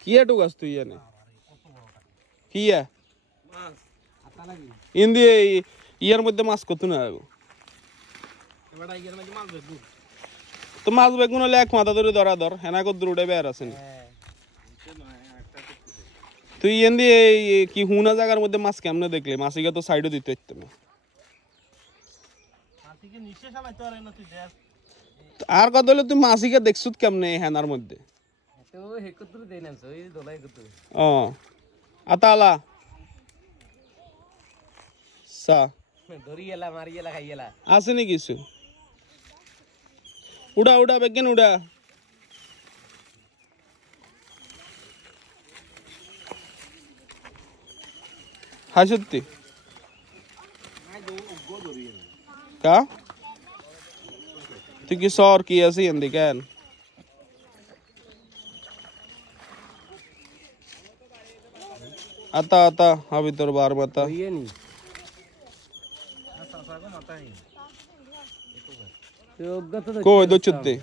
কি এটু গাছ তুই জানে কি ইন্দি ইয়ার মধ্যে মাছ কত না তো মাছ বেগুন হলে এক মাথা ধরে ধরা ধর হেনা কত দূরে বের আছেন তুই এন্দি কি হুনা জায়গার মধ্যে মাছ কেমনে দেখলে মাছিকে তো সাইডে দিতে হইতো না আর কত হলে তুই মাছিকে দেখছুত কেমনে হেনার মধ্যে ও আতালা সা আছে নি কিছু উড়া উড়া বেগেন উড়া হাই সত্যি কা তুই কি সর কি আছে এন্দি কেন आता आता अभी तो बार बता ये नहीं को दो चुत्ते